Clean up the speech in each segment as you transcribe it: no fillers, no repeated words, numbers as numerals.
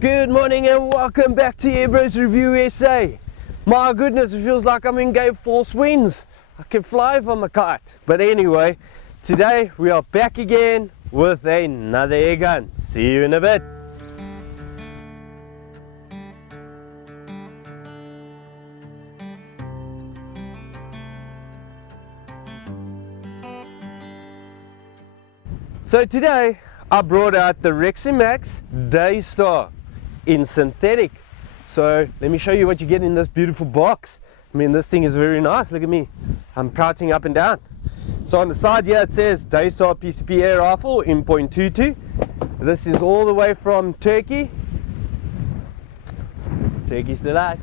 Good morning and welcome back to Airbros Review SA. My goodness, it feels like I'm in gale force winds. I can fly from a kite. But anyway, today we are back again with another airgun. See you in a bit. So today I brought out the Reximex Daystar in synthetic. So let me show you what you get in this beautiful box. I mean, this thing is very nice. Look at me, I'm pouting up and down. So on the side here it says Daystar PCP air rifle in .22. This is all the way from Turkey. Turkey's delight.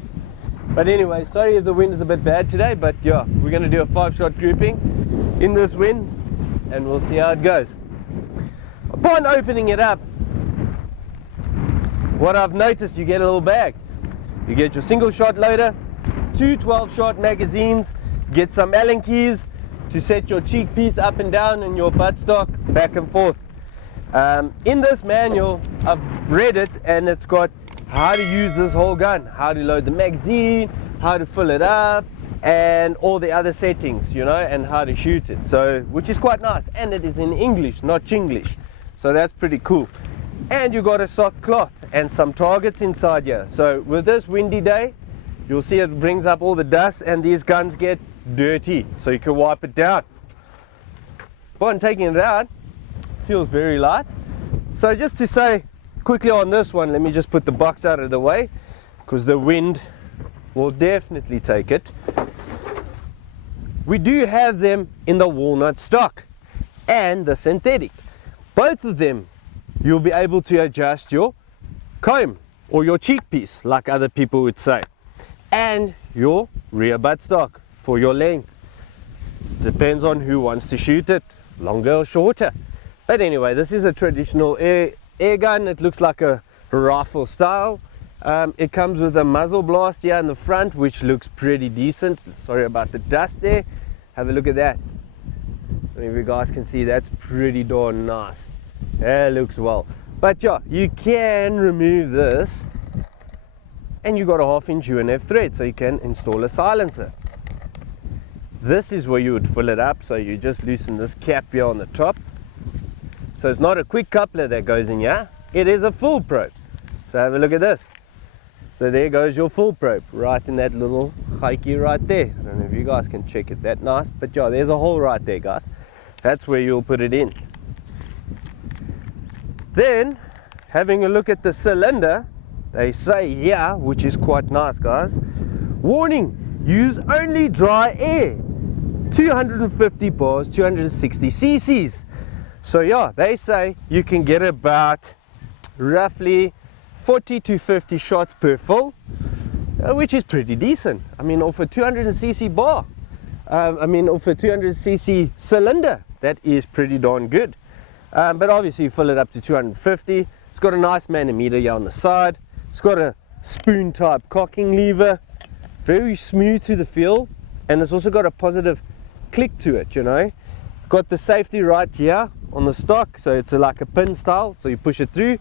But anyway, sorry if the wind is a bit bad today, but yeah, we're going to do a 5-shot grouping in this wind and we'll see how it goes. Upon opening it up, what I've noticed, you get a little bag. You get your single shot loader, two 12-shot magazines, get some Allen keys to set your cheek piece up and down and your buttstock back and forth. In this manual, I've read it and it's got how to use this whole gun, how to load the magazine, how to fill it up, and all the other settings, you know, and how to shoot it. So, which is quite nice, and it is in English, not Chinglish. So that's pretty cool. And you got a soft cloth and some targets inside here. So with this windy day, you'll see it brings up all the dust and these guns get dirty, so you can wipe it down. Upon taking it out, feels very light. So just to say quickly on this one, let me just put the box out of the way because the wind will definitely take it. We do have them in the walnut stock and the synthetic. Both of them, you'll be able to adjust your comb or your cheek piece, like other people would say, and your rear buttstock for your length. Depends on who wants to shoot it, longer or shorter. But anyway, this is a traditional air gun. It looks like a rifle style. It comes with a muzzle blast here in the front, which looks pretty decent. Sorry about the dust there. Have a look at that. I mean, if you guys can see, that's pretty darn nice. That looks well. But yeah, you can remove this and you got a 1/2-inch UNF thread, so you can install a silencer. This is where you would fill it up, so you just loosen this cap here on the top. So it's not a quick coupler that goes in here, it is a full probe. So have a look at this. So there goes your full probe, right in that little hikey right there. I don't know if you guys can check it that nice, but yeah, there's a hole right there, guys. That's where you'll put it in. Then, having a look at the cylinder, they say here, which is quite nice, guys. Warning, use only dry air. 250 bars, 260 cc's. So yeah, they say you can get about roughly 40 to 50 shots per fill, which is pretty decent. I mean, off a 200cc bar, off a 200cc cylinder, that is pretty darn good. But obviously you fill it up to 250. It's got a nice manometer here on the side. It's got a spoon type cocking lever, very smooth to the feel, and it's also got a positive click to it, you know. Got the safety right here on the stock, so it's like a pin style, so you push it through.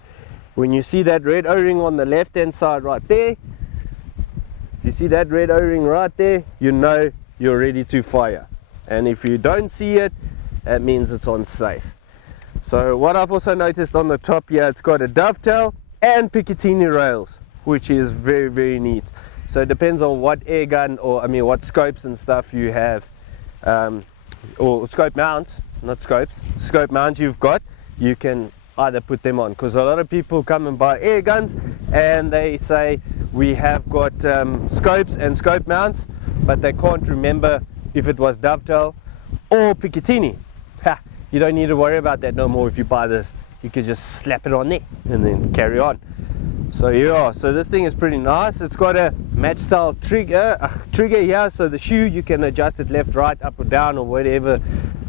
When you see that red O-ring on the left hand side right there, if you see that red O-ring right there, you know you're ready to fire. And if you don't see it, that means it's on safe. So what I've also noticed on the top here, it's got a dovetail and Picatinny rails, which is very, very neat. So it depends on what air gun, or I mean what scopes and stuff you have, or scope mount, not scopes, scope mount you've got, you can either put them on, because a lot of people come and buy air guns and they say we have got scopes and scope mounts, but they can't remember if it was dovetail or Picatinny. Ha, you don't need to worry about that no more. If you buy this, you can just slap it on there and then carry on. So yeah, so this thing is pretty nice. It's got a match style trigger here, so the shoe you can adjust it left, right, up or down, or whatever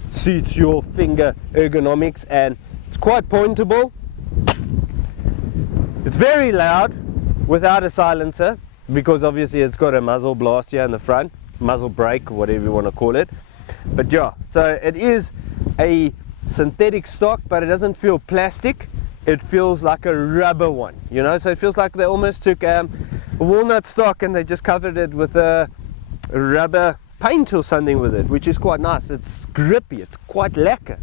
suits your finger ergonomics, and it's quite pointable. It's very loud without a silencer, because obviously it's got a muzzle blast here in the front, muzzle brake, or whatever you want to call it. But yeah, so it is a synthetic stock, but it doesn't feel plastic. it feels like a rubber one, you know, so it feels like they almost took a walnut stock and they just covered it with a rubber paint or something with it, which is quite nice. It's grippy, it's quite lekker.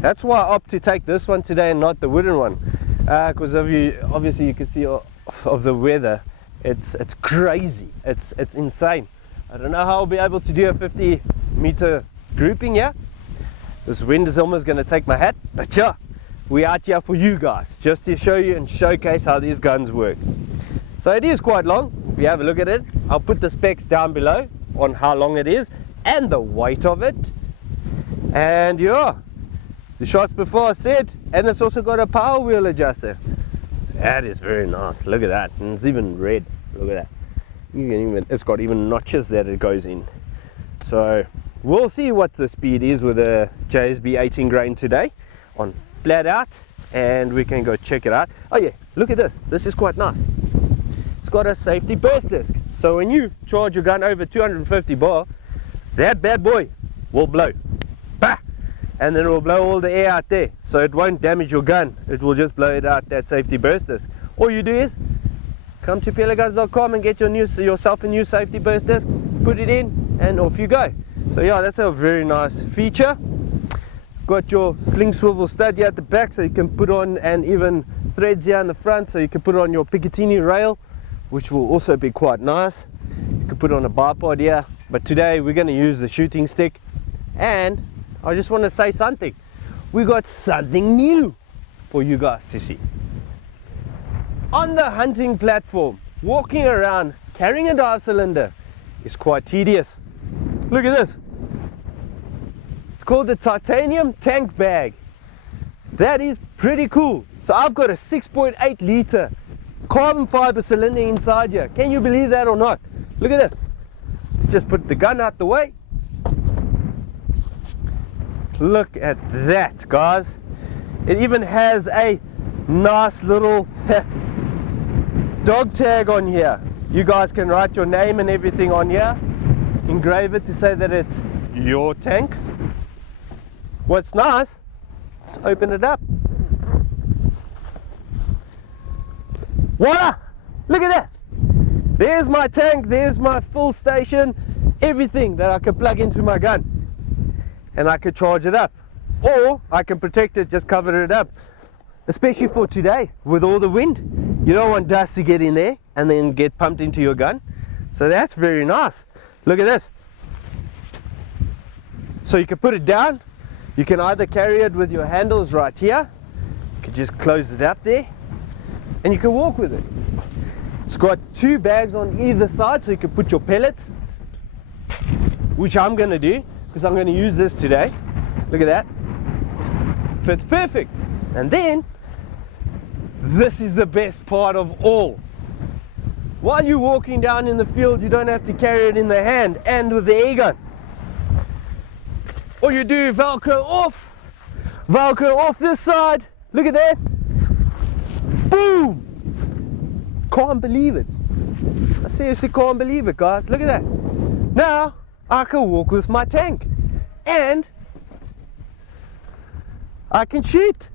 That's why I opt to take this one today and not the wooden one, because obviously you can see of the weather, it's crazy, it's insane. I don't know how I'll be able to do a 50-meter grouping here. This wind is almost going to take my hat, but yeah, we're out here for you guys, just to show you and showcase how these guns work. So it is quite long. If you have a look at it, I'll put the specs down below on how long it is and the weight of it. And yeah, the shots before I said, and it's also got a power wheel adjuster. That is very nice. Look at that, and it's even red. Look at that. You can even, it's got even notches that it goes in. So we'll see what the speed is with a JSB 18 grain today on flat out, and we can go check it out. Oh yeah, look at this. This is quite nice. It's got a safety burst disc, so when you charge your gun over 250 bar, that bad boy will blow, bah! And then it will blow all the air out there, so it won't damage your gun. It will just blow it out, that safety burst disc. All you do is come to pelletguns.com and get yourself a new safety burst disc, put it in, and off you go. So yeah, that's a very nice feature. Got your sling swivel stud here at the back, so you can put on, and even threads here in the front, so you can put on your Picatinny rail, which will also be quite nice. You can put on a bipod here, but today we're going to use the shooting stick. And I just want to say something. We got something new for you guys to see. On the hunting platform, walking around carrying a dive cylinder is quite tedious. Look at this. It's called the titanium tank bag. That is pretty cool. So I've got a 6.8 liter carbon fiber cylinder inside here. Can you believe that or not? Look at this. Let's just put the gun out the way. Look at that, guys. It even has a nice little dog tag on here. You guys can write your name and everything on here, engrave it to say that it's your tank. What's nice, let's open it up. Voila! Look at that! There's my tank, there's my full station, everything that I can plug into my gun. And I could charge it up. Or I can protect it, just cover it up. Especially for today, with all the wind. You don't want dust to get in there and then get pumped into your gun. So that's very nice. Look at this. So you can put it down. You can either carry it with your handles right here. You can just close it up there. And you can walk with it. It's got two bags on either side, so you can put your pellets, which I'm going to do because I'm going to use this today. Look at that. Fits perfect. And then this is the best part of all. While you're walking down in the field, you don't have to carry it in the hand and with the air gun. All you do, velcro off this side. Look at that. Boom! Can't believe it. I seriously can't believe it, guys. Look at that. Now I can walk with my tank and I can shoot.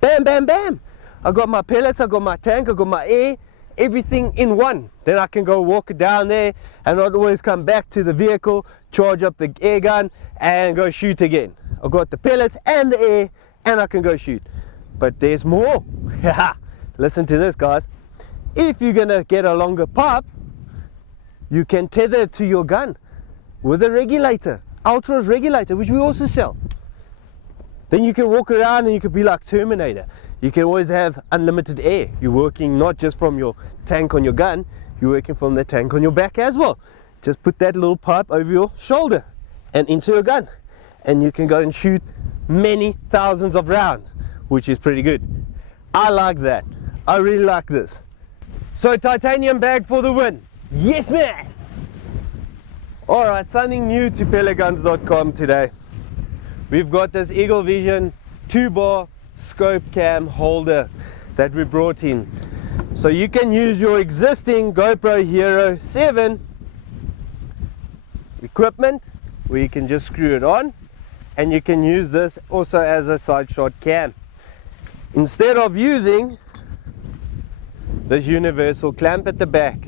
Bam, bam, bam. I got my pellets, I got my tank, I got my air, everything in one. Then I can go walk down there and not always come back to the vehicle, charge up the air gun and go shoot again. I got the pellets and the air and I can go shoot. But there's more. Listen to this, guys. If you're gonna get a longer pipe, you can tether it to your gun with a regulator, Ultra's regulator, which we also sell. Then you can walk around and you can be like Terminator. You can always have unlimited air. You're working not just from your tank on your gun, you're working from the tank on your back as well. Just put that little pipe over your shoulder and into your gun, and you can go and shoot many thousands of rounds, which is pretty good. I like that. I really like this. So titanium bag for the win. Yes, man. Alright, something new to pelletguns.com today. We've got this Eagle Vision 2-bar scope cam holder that we brought in. So you can use your existing GoPro Hero 7 equipment where you can just screw it on, and you can use this also as a side shot cam. instead of using this universal clamp at the back,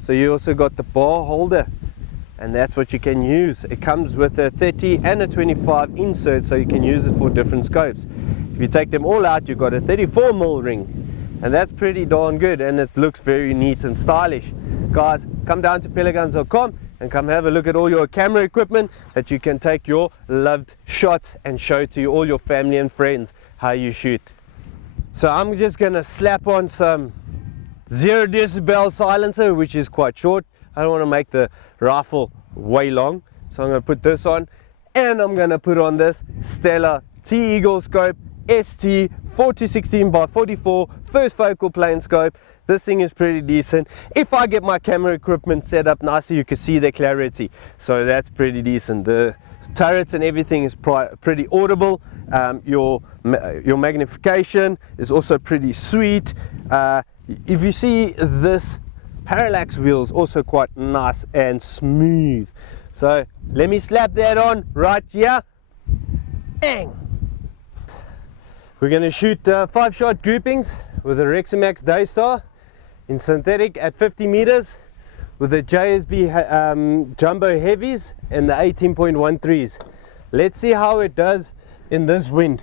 so you also got the bar holder, and that's what you can use. It comes with a 30 and a 25 insert, so you can use it for different scopes. If you take them all out, you've got a 34mm ring, and that's pretty darn good, and it looks very neat and stylish. Guys, come down to pelletguns.com and come have a look at all your camera equipment that you can take your loved shots and show to all your family and friends how you shoot. So I'm just gonna slap on some 0 decibel silencer, which is quite short. I don't want to make the rifle way long, so I'm going to put this on, and I'm going to put on this Stellar T-Eagle scope ST 4016x44 first focal plane scope. This thing is pretty decent. If I get my camera equipment set up nicely, you can see the clarity, so that's pretty decent. The turrets and everything is pretty audible. Your magnification is also pretty sweet. If you see, this parallax wheel is also quite nice and smooth. So let me slap that on right here. Bang! We're going to shoot 5-shot groupings with a Reximex Daystar in synthetic at 50 meters with the JSB Jumbo Heavies and the 18.13s. Let's see how it does in this wind.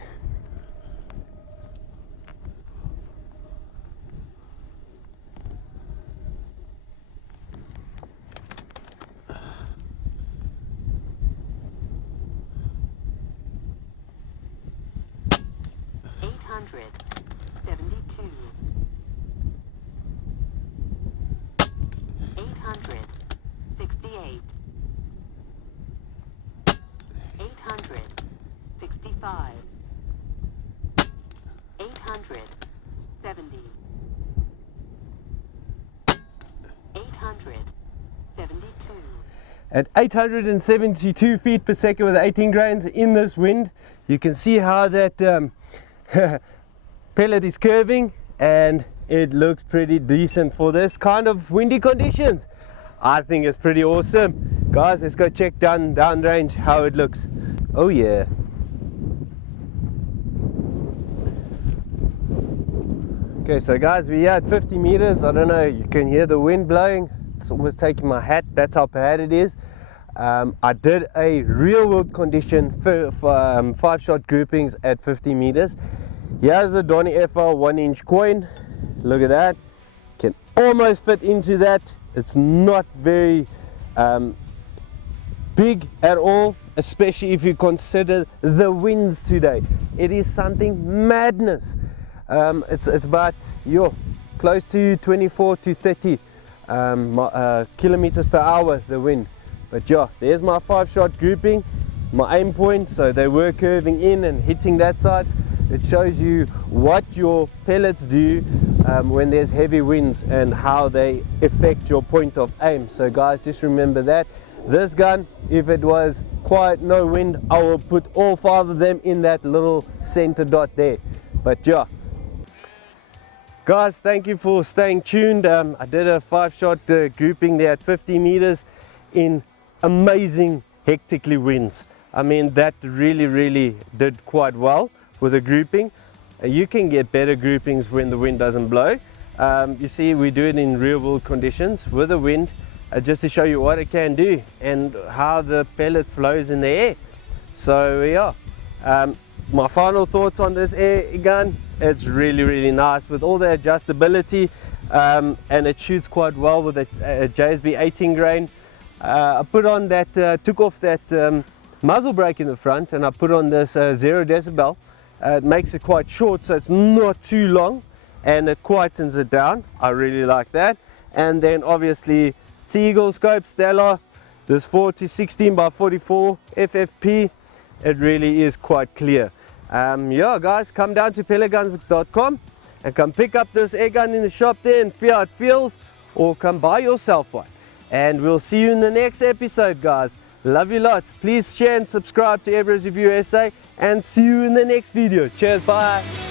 At 872 feet per second with 18 grains in this wind, you can see how that pellet is curving, and it looks pretty decent for this kind of windy conditions. I think it's pretty awesome. Guys, let's go check downrange how it looks. Oh yeah. Okay, so guys, we're here at 50 meters. I don't know, you can hear the wind blowing. It's almost taking my hat. That's how bad it is. I did a real world condition for 5-shot groupings at 50 meters. Here's the Donny FR 1-inch coin. Look at that. Can almost fit into that. It's not very big at all, especially if you consider the winds today. It is something madness. It's about close to 24 to 30 kilometers per hour, the wind. But yeah, there's my 5-shot grouping, my aim point. So they were curving in and hitting that side. It shows you what your pellets do when there's heavy winds and how they affect your point of aim. So guys, just remember that. This gun, if it was quite no wind, I will put all 5 of them in that little center dot there. But yeah, guys, thank you for staying tuned. I did a 5-shot grouping there at 50 meters in amazing hectically winds. I mean, that really did quite well with a grouping. You can get better groupings when the wind doesn't blow. You see, we do it in real world conditions with the wind, just to show you what it can do and how the pellet flows in the air. So yeah, my final thoughts on this air gun: it's really nice with all the adjustability, and it shoots quite well with a JSB 18 grain. I put on that, took off that muzzle brake in the front, and I put on this 0 decibel. It makes it quite short, so it's not too long, and it quietens it down. I really like that. And then obviously T-Eagle scope, Stellar, this 4016x44 FFP. It really is quite clear. Yeah guys, come down to pelletguns.com and come pick up this air gun in the shop there and feel how it feels, or come buy yourself one. And we'll see you in the next episode, guys. Love you lots. Please share and subscribe to Everest Review SA, and see you in the next video. Cheers, bye.